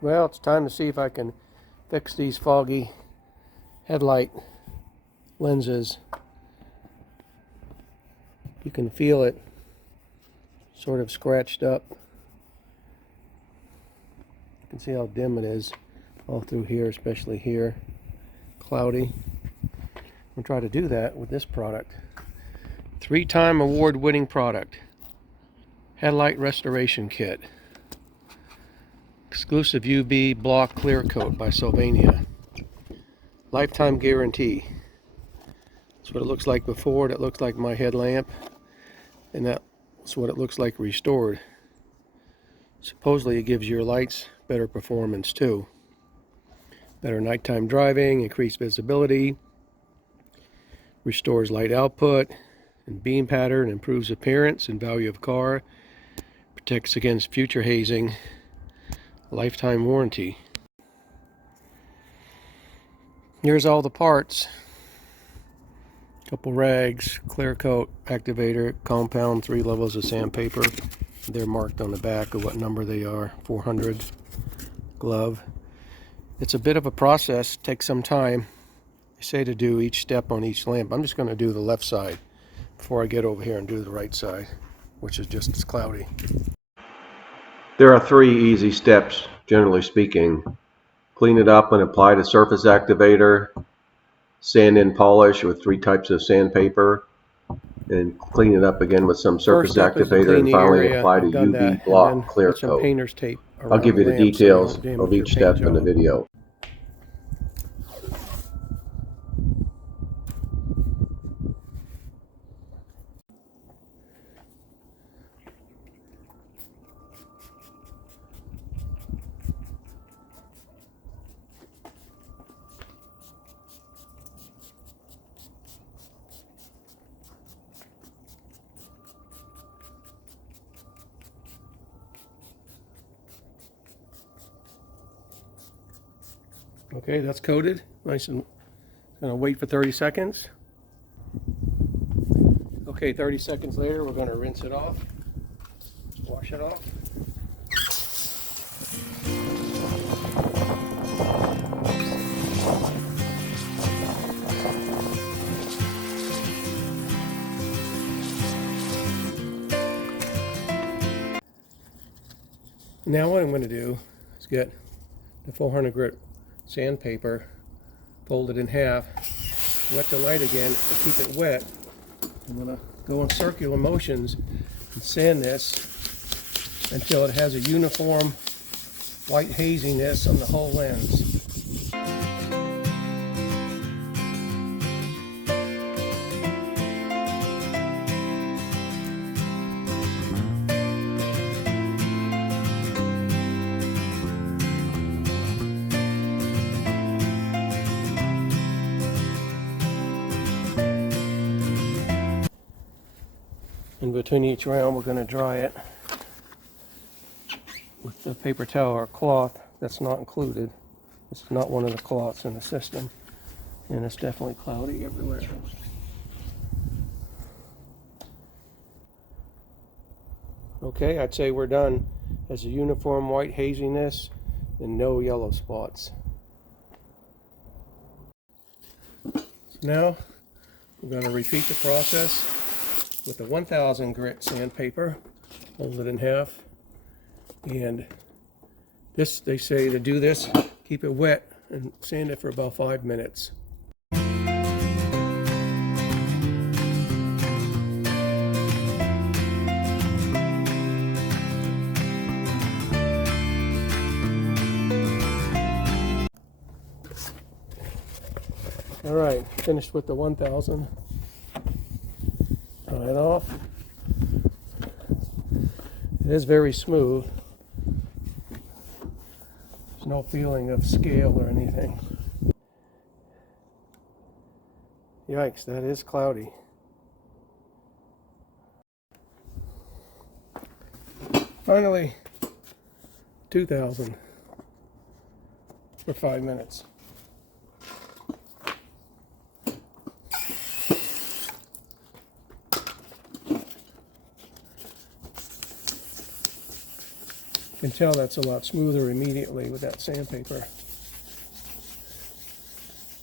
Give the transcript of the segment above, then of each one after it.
Well, it's time to see if I can fix these foggy headlight lenses. You can feel it sort of scratched up. You can see how dim it is all through here, especially here. Cloudy. I'm going to try to do that with this product. 3-time award-winning product. Headlight Restoration Kit. Exclusive UV block clear coat by SYLVANIA. Lifetime guarantee. That's what it looks like before. That looks like my headlamp. And that's what it looks like restored. Supposedly it gives your lights better performance too. Better nighttime driving, increased visibility, restores light output and beam pattern, improves appearance and value of car, protects against future hazing, lifetime warranty. Here's all the parts. Couple rags, clear coat, activator, compound, 3 levels of sandpaper. They're marked on the back of what number they are, 400. Glove. It's a bit of a process, takes some time. They say to do each step on each lamp. I'm just going to do the left side before I get over here and do the right side, which is just as cloudy. There are 3 easy steps, generally speaking. Clean it up and apply the surface activator, sand and polish with 3 types of sandpaper, and clean it up again with some surface activator, and finally apply the UV block clear coat. Painter's tape. I'll give you the details of each step in the video. Okay, that's coated. Nice, and gonna wait for 30 seconds. Okay, 30 seconds later, we're gonna rinse it off, wash it off. Now what I'm going to do is get the 400 grit sandpaper, fold it in half, wet the light again to keep it wet. I'm going to go in circular motions and sand this until it has a uniform white haziness on the whole lens. In between each round, we're going to dry it with the paper towel or cloth. That's not included. It's not one of the cloths in the system. And it's definitely cloudy everywhere. Okay, I'd say we're done. Has a uniform white haziness and no yellow spots. So now we're going to repeat the process with the 1000 grit sandpaper. Fold it in half. And this, they say to do this, keep it wet and sand it for about 5 minutes. All right, finished with the 1000. Dry it off. It is very smooth. There's no feeling of scale or anything. Yikes, that is cloudy. Finally, 2000 for 5 minutes. You can tell that's a lot smoother immediately with that sandpaper.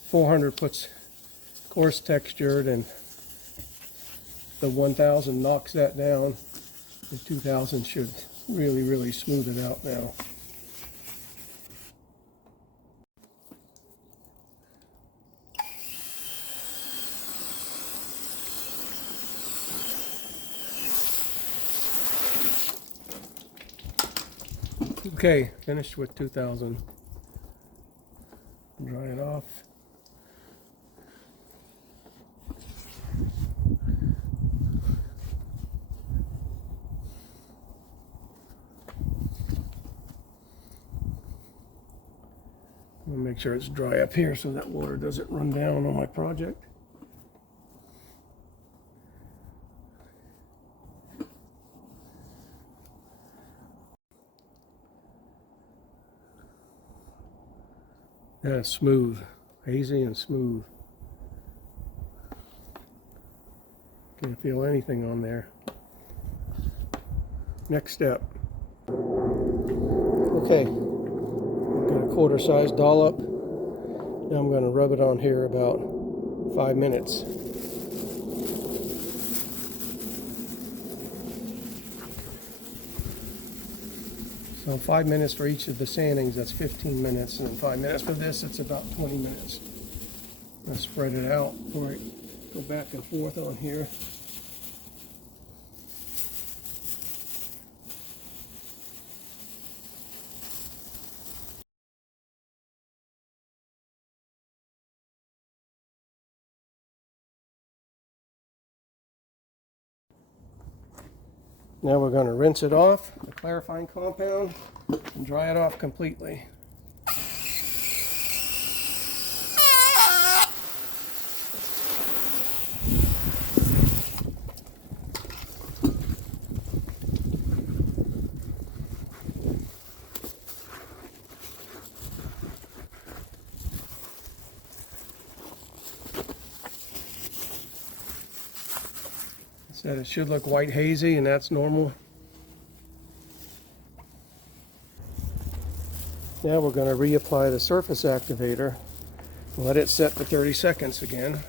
400 puts coarse textured, and the 1000 knocks that down. The 2000 should really smooth it out now. Okay, finished with 2000. Dry it off. I'll make sure it's dry up here so that water doesn't run down on my project. Yeah, it's smooth, hazy and smooth. Can't feel anything on there. Next step. Okay, I've got a quarter-size dollop. Now I'm going to rub it on here about 5 minutes. So 5 minutes for each of the sandings, that's 15 minutes, and then 5 minutes for this, it's about 20 minutes. I'll spread it out before I go back and forth on here. Now we're going to rinse it off, the clarifying compound, and dry it off completely. Said it should look white hazy, and that's normal. Now we're going to reapply the surface activator. Let it set for 30 seconds again.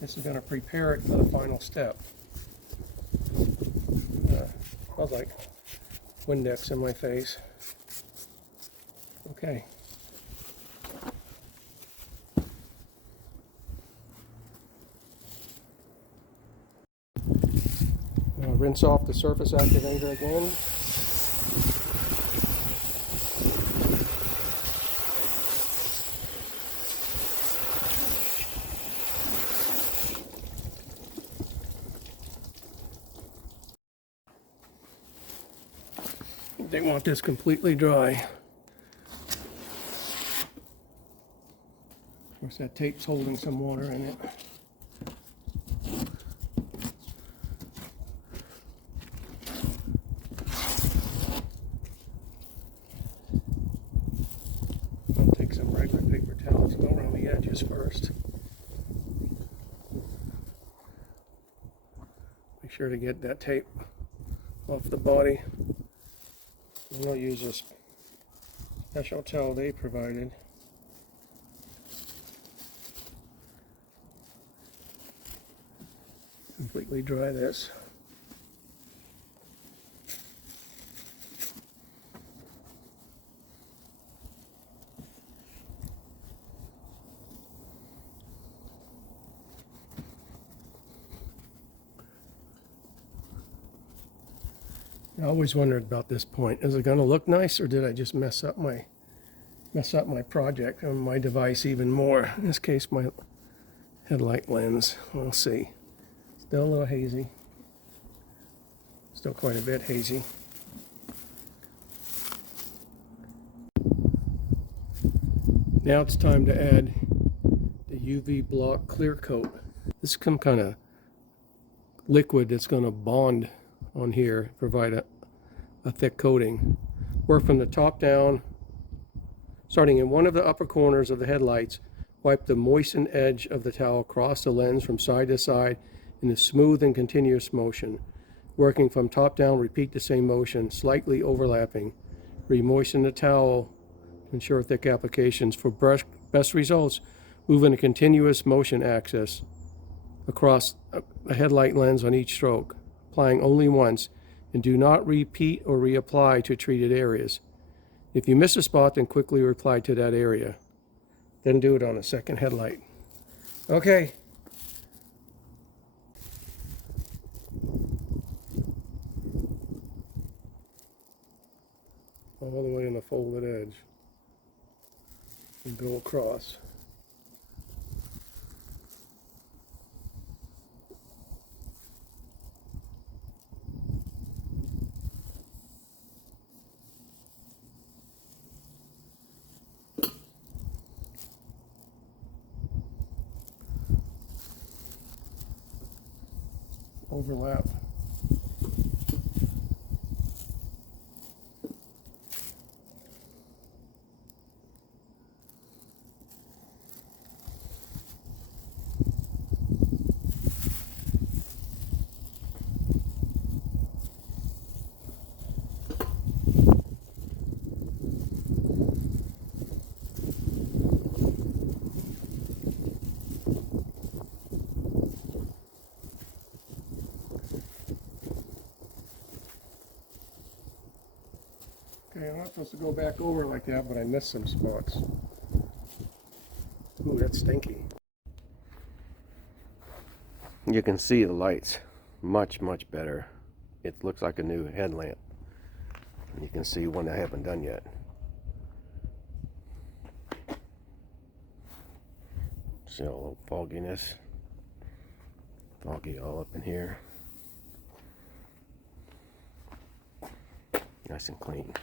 This is going to prepare it for the final step. Smells like Windex in my face. Okay. Now rinse off the surface activator again. They want this completely dry. Of course, that tape's holding some water in it. I'll take some regular paper towels and go around the edges first. Make sure to get that tape off the body. And I'll use this special towel they provided. Completely dry this. I always wondered about this point. Is it going to look nice, or did I just mess up my project and my device even more? In this case, my headlight lens. We'll see. Still a little hazy. Still quite a bit hazy. Now it's time to add the UV block clear coat. This is some kind of liquid that's going to bond on here, provide a thick coating. Work from the top down, starting in one of the upper corners of the headlights, Wipe the moistened edge of the towel across the lens from side to side in a smooth and continuous motion. Working from top down, repeat the same motion, slightly overlapping. Re-moisten the towel to ensure thick applications. For best results, move in a continuous motion axis across a headlight lens on each stroke, applying only once, and do not repeat or reapply to treated areas. If you miss a spot, then quickly apply to that area. Then do it on a second headlight. Okay. All the way on the folded edge. And go across. Overlap. Okay, I'm not supposed to go back over like that, but I missed some spots. Ooh, that's stinky. You can see the lights much better. It looks like a new headlamp. You can see one I haven't done yet. See a little fogginess. Foggy all up in here. Nice and clean.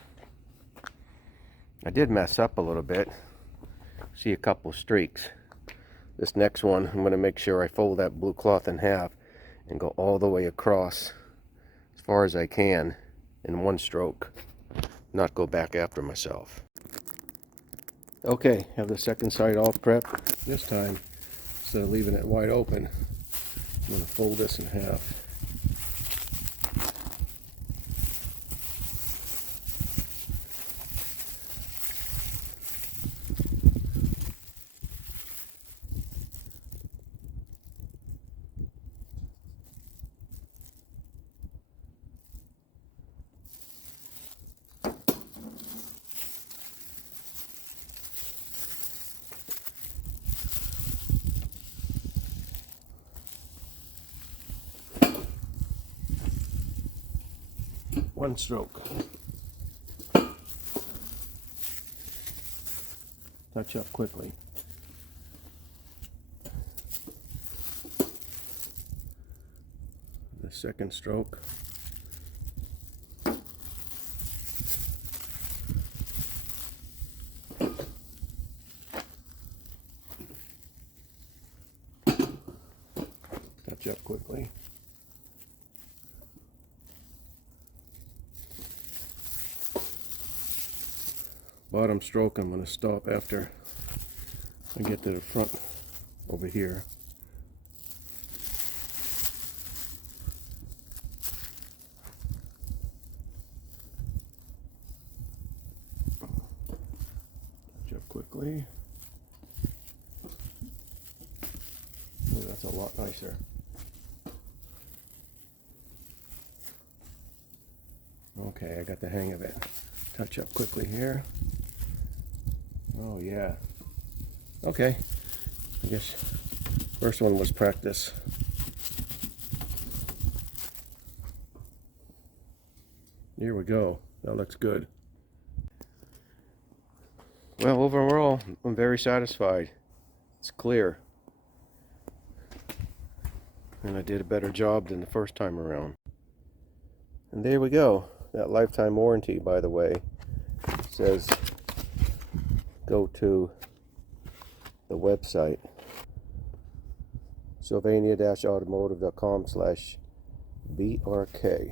I did mess up a little bit. See a couple streaks. This next one, I'm going to make sure I fold that blue cloth in half and go all the way across as far as I can in one stroke. Not go back after myself. Okay, have the second side all prepped. This time, instead of leaving it wide open, I'm going to fold this in half. One stroke. Touch up quickly. The second stroke. Touch up quickly. Bottom stroke I'm going to stop after I get to the front over here. Touch up quickly. Oh, that's a lot nicer. Okay, I got the hang of it. Touch up quickly here. Oh yeah. Okay. I guess first one was practice. Here we go. That looks good. Well, overall, I'm very satisfied. It's clear. And I did a better job than the first time around. And there we go. That lifetime warranty, by the way, says go to the website sylvania-automotive.com/BRK.